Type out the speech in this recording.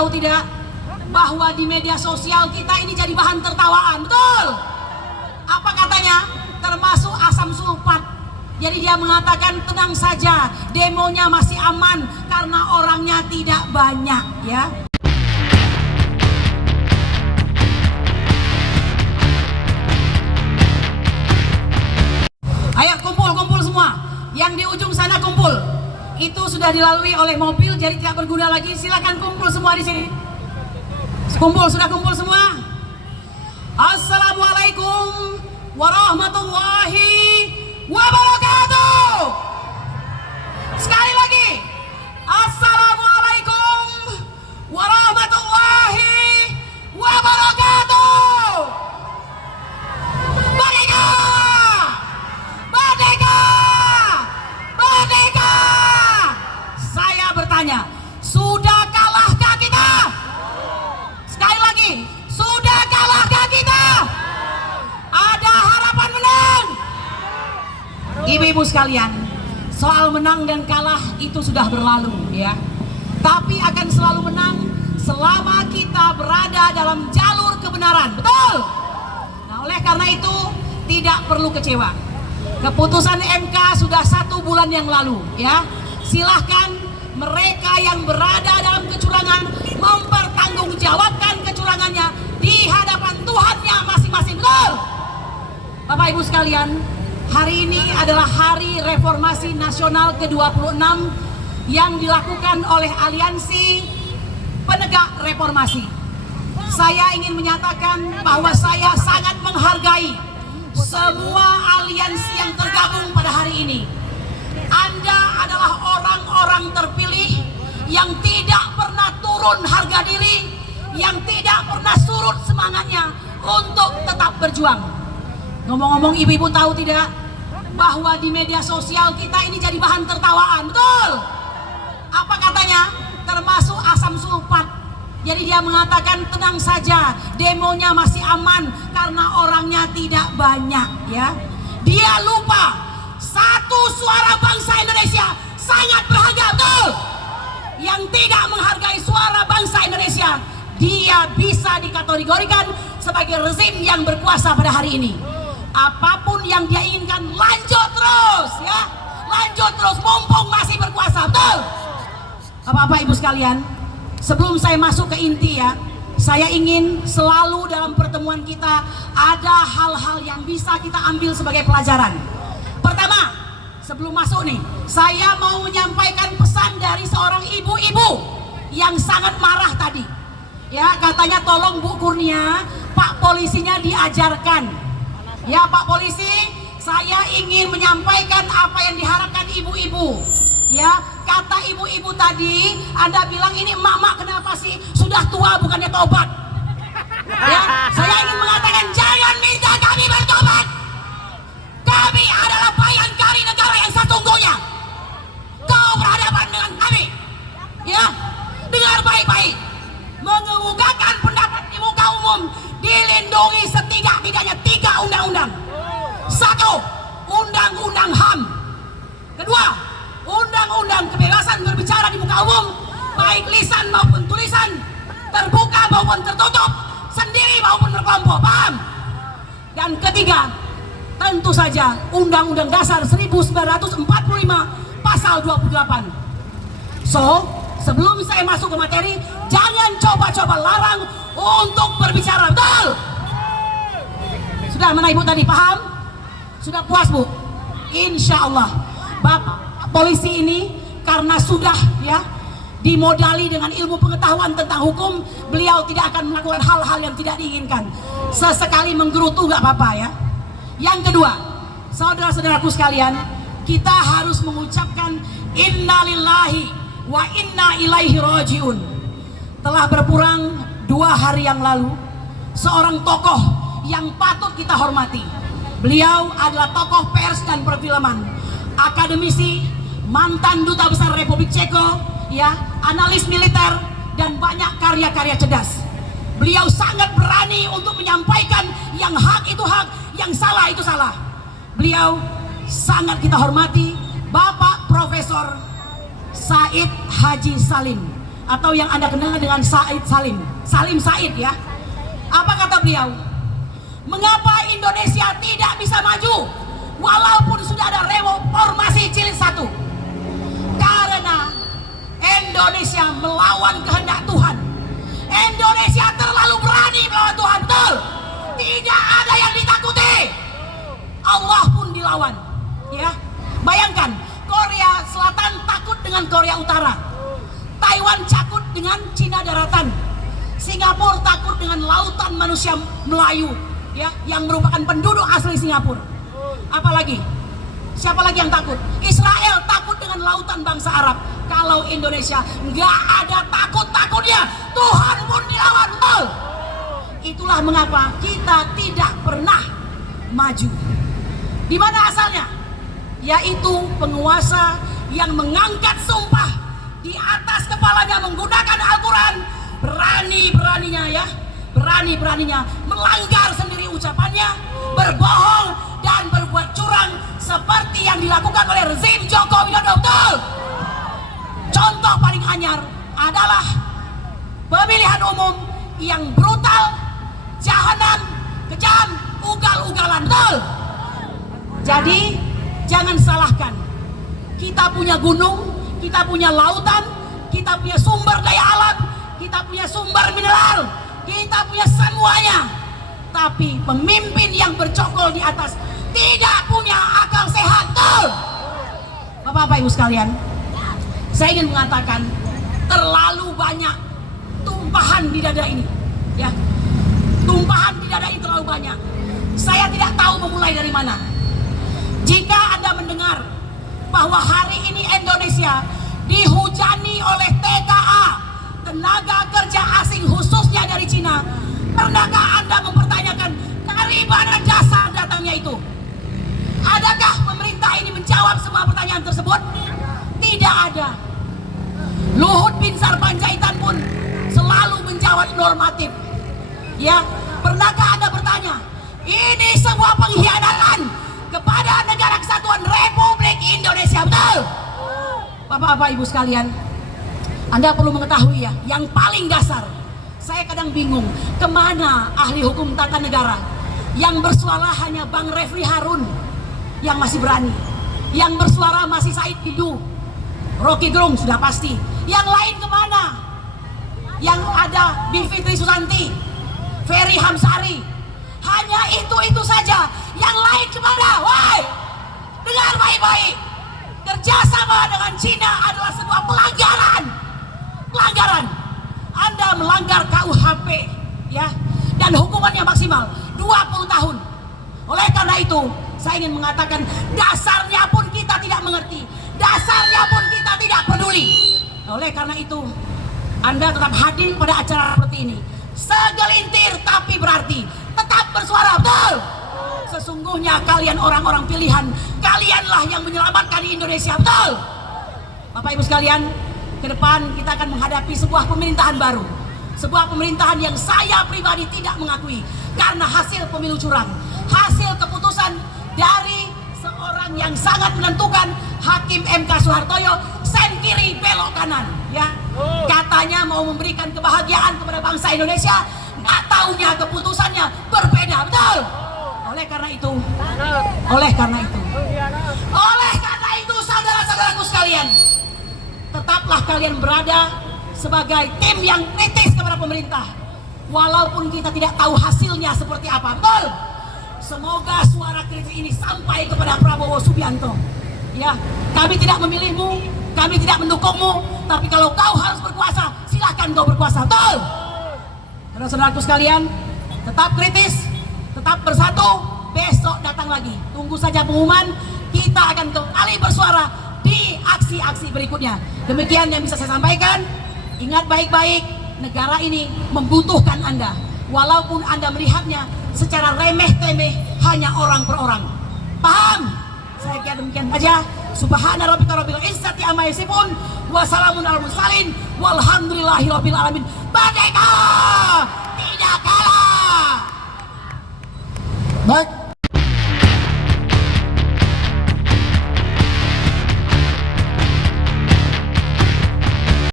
tahu tidak bahwa di media sosial kita ini jadi bahan tertawaan, betul? Apa katanya? Termasuk asam sulfat. Jadi dia mengatakan tenang saja, demonya masih aman karena orangnya tidak banyak, ya. Ayo kumpul semua. Yang di ujung sana kumpul. Itu sudah dilalui oleh mobil, jadi tidak berguna lagi. Silakan kumpul semua di sini. Sudah kumpul semua. Assalamualaikum warahmatullahi wabarakatuh. Sekali lagi. Assalamualaikum warahmatullahi wabarakatuh. Merdeka! Merdeka! Merdeka! Saya bertanya, sudah kalahkah kita? Sekali lagi, sudah kalahkah kita? Ada harapan menang? Ibu-ibu sekalian, soal menang dan kalah itu sudah berlalu, ya. Tapi akan selalu menang selama kita berada dalam jalur kebenaran, betul? Nah, oleh karena itu tidak perlu kecewa. Keputusan MK sudah 1 bulan yang lalu, ya. Silahkan mereka yang berada dalam kecurangan mempertanggungjawabkan kecurangannya di hadapan Tuhannya masing-masing, betul? Bapak Ibu sekalian, hari ini adalah hari reformasi nasional ke-26 yang dilakukan oleh Aliansi Penegak Reformasi. Saya ingin menyatakan bahwa saya sangat menghargai semua aliansi yang tergabung pada hari ini. Anda adalah orang-orang terpilih yang tidak pernah turun harga diri, yang tidak pernah surut semangatnya untuk tetap berjuang. Ngomong-ngomong, ibu-ibu tahu tidak bahwa di media sosial kita ini jadi bahan tertawaan, betul? Apa katanya? Termasuk asam sulfat. Jadi dia mengatakan tenang saja, demonya masih aman karena orangnya tidak banyak, ya. Dia lupa satu suara bangsa Indonesia sangat berharga, betul? Yang tidak menghargai suara bangsa Indonesia, dia bisa dikategorikan sebagai rezim yang berkuasa pada hari ini. Apapun yang dia inginkan, lanjut terus, ya. Lanjut terus, mumpung masih berkuasa, betul? Bapak-bapak, ibu sekalian, sebelum saya masuk ke inti, ya, saya ingin selalu dalam pertemuan kita ada hal-hal yang bisa kita ambil sebagai pelajaran. Pertama, sebelum masuk nih, saya mau menyampaikan pesan dari seorang ibu-ibu yang sangat marah tadi. Ya, katanya tolong Bu Kurnia, Pak polisinya diajarkan. Ya, Pak polisi, saya ingin menyampaikan apa yang diharapkan ibu-ibu. Ya, kata ibu-ibu tadi, Anda bilang ini emak-emak kenapa sih sudah tua bukannya tobat? Ya, saya ingin mengatakan jangan minta kami bertobat. Kami adalah bayangkari negara yang sesungguhnya. Kau berhadapan dengan kami, ya, dengar baik-baik. Mengemukakan pendapat di muka umum dilindungi setidak-tidaknya 3 undang-undang. 1, Undang-Undang HAM. Kedua, Undang-Undang kebebasan berbicara di muka umum, baik lisan maupun tulisan, terbuka maupun tertutup, sendiri maupun berkelompok, paham? Dan ketiga, tentu saja Undang-Undang Dasar 1945 pasal 28. So, sebelum saya masuk ke materi, jangan coba-coba larang untuk berbicara, betul? Sudah mana ibu tadi, paham? Sudah puas, Bu? Insya Allah Bapak polisi ini karena sudah, ya, dimodali dengan ilmu pengetahuan tentang hukum, beliau tidak akan melakukan hal-hal yang tidak diinginkan. Sesekali menggerutu gak apa-apa, ya. Yang kedua, saudara-saudaraku sekalian, kita harus mengucapkan innalillahi wa inna ilaihi rajiun. Telah berperang 2 hari yang lalu seorang tokoh yang patut kita hormati. Beliau adalah tokoh pers dan perfilman, akademisi, mantan duta besar Republik Ceko, ya, analis militer, dan banyak karya-karya cerdas. Beliau sangat berani untuk menyampaikan yang hak itu hak, yang salah itu salah. Beliau sangat kita hormati, Bapak Profesor Said Haji Salim. atau yang Anda kenal dengan Salim Said ya. Apa kata beliau? Mengapa Indonesia tidak bisa maju walaupun sudah ada reformasi jilid 1? Karena Indonesia melawan kehendak Tuhan. Indonesia terlalu berani melawan Tuhan, betul? Tidak ada yang ditakuti. Allah pun dilawan, ya. Bayangkan, Korea Selatan takut dengan Korea Utara, Taiwan takut dengan Cina daratan, Singapura takut dengan lautan manusia Melayu, ya, yang merupakan penduduk asli Singapura. Apalagi? Siapa lagi yang takut? Israel takut dengan lautan bangsa Arab. Kalau Indonesia nggak ada takut-takutnya, Tuhan pun dilawan. Betul. Itulah mengapa kita tidak pernah maju. Di mana asalnya? Yaitu penguasa yang mengangkat sumpah di atas kepalanya menggunakan Al-Quran, berani-beraninya melanggar sendiri ucapannya, berbohong dan berbuat curang seperti yang dilakukan oleh rezim Joko Widodo. Betul. Contoh paling anyar adalah pemilihan umum yang brutal, jahanam, kejam, ugal-ugalan. Betul. Jadi jangan salahkan. Kita punya gunung, kita punya lautan, kita punya sumber daya alam, kita punya sumber mineral, kita punya semuanya. Tapi pemimpin yang bercokol di atas tidak punya akal sehat. Betul. Bapak-bapak Ibu sekalian, saya ingin mengatakan terlalu banyak tumpahan di dada ini, ya. Tumpahan di dada ini terlalu banyak. Saya tidak tahu memulai dari mana. Jika Anda mendengar bahwa hari ini Indonesia dihujani oleh TKA, tenaga kerja asing khususnya dari Cina, pernahkah Anda mempertanyakan dari mana dasar datangnya itu? Adakah pemerintah ini menjawab semua pertanyaan tersebut? Tidak ada. Luhut Binsar Panjaitan pun selalu menjawab normatif. Ya, pernahkah Anda bertanya, ini sebuah pengkhianatan kepada Negara Kesatuan Republik Indonesia? Betul. Bapak-bapak Ibu sekalian, Anda perlu mengetahui ya, yang paling dasar, saya kadang bingung, kemana ahli hukum tata negara? Yang bersuara hanya Bang Refli Harun yang masih berani, yang bersuara masih Said Didu, Rocky Gerung sudah pasti. Yang lain kemana? Yang ada Bivitri Susanti, Ferry Hamsari, hanya itu saja. Yang lain kemana? Woi, dengar baik-baik. Kerjasama dengan Cina adalah sebuah pelanggaran. Anda melanggar KUHP, ya, dan hukumannya maksimal 20 tahun. Oleh karena itu, saya ingin mengatakan dasarnya pun kita tidak mengerti, dasarnya pun kita tidak peduli. Oleh karena itu, Anda tetap hadir pada acara seperti ini. Segelintir tapi berarti, tetap bersuara. Betul. Sesungguhnya kalian orang-orang pilihan, kalianlah yang menyelamatkan Indonesia. Betul. Bapak Ibu sekalian, ke depan kita akan menghadapi sebuah pemerintahan baru, sebuah pemerintahan yang saya pribadi tidak mengakui karena hasil pemilu curang, hasil keputusan dari seorang yang sangat menentukan, Hakim MK Soehartoyo, sen kiri belok kanan, ya. Katanya mau memberikan kebahagiaan kepada bangsa Indonesia, nggak taunya keputusannya berbeda. Betul. Oleh karena itu saudara-saudaraku sekalian, tetaplah kalian berada sebagai tim yang kritis kepada pemerintah, walaupun kita tidak tahu hasilnya seperti apa. Betul. Semoga suara kritik ini sampai kepada Prabowo Subianto. Ya, kami tidak memilihmu, kami tidak mendukungmu, tapi kalau kau harus berkuasa, silahkan kau berkuasa. Betul. Saudara-saudaraku sekalian, tetap kritis, tetap bersatu. Besok datang lagi, tunggu saja pengumuman. Kita akan kembali bersuara di aksi-aksi berikutnya. Demikian yang bisa saya sampaikan. Ingat baik-baik, negara ini membutuhkan Anda, walaupun Anda melihatnya secara remeh-temeh, hanya orang per orang. Paham? Saya kira demikian saja. Subhana rabbika rabbil izzati amma yasifun, wa salamun alal mursalin, walhamdulillahirabbil alamin. Merdeka! Tidak kalah. Baik.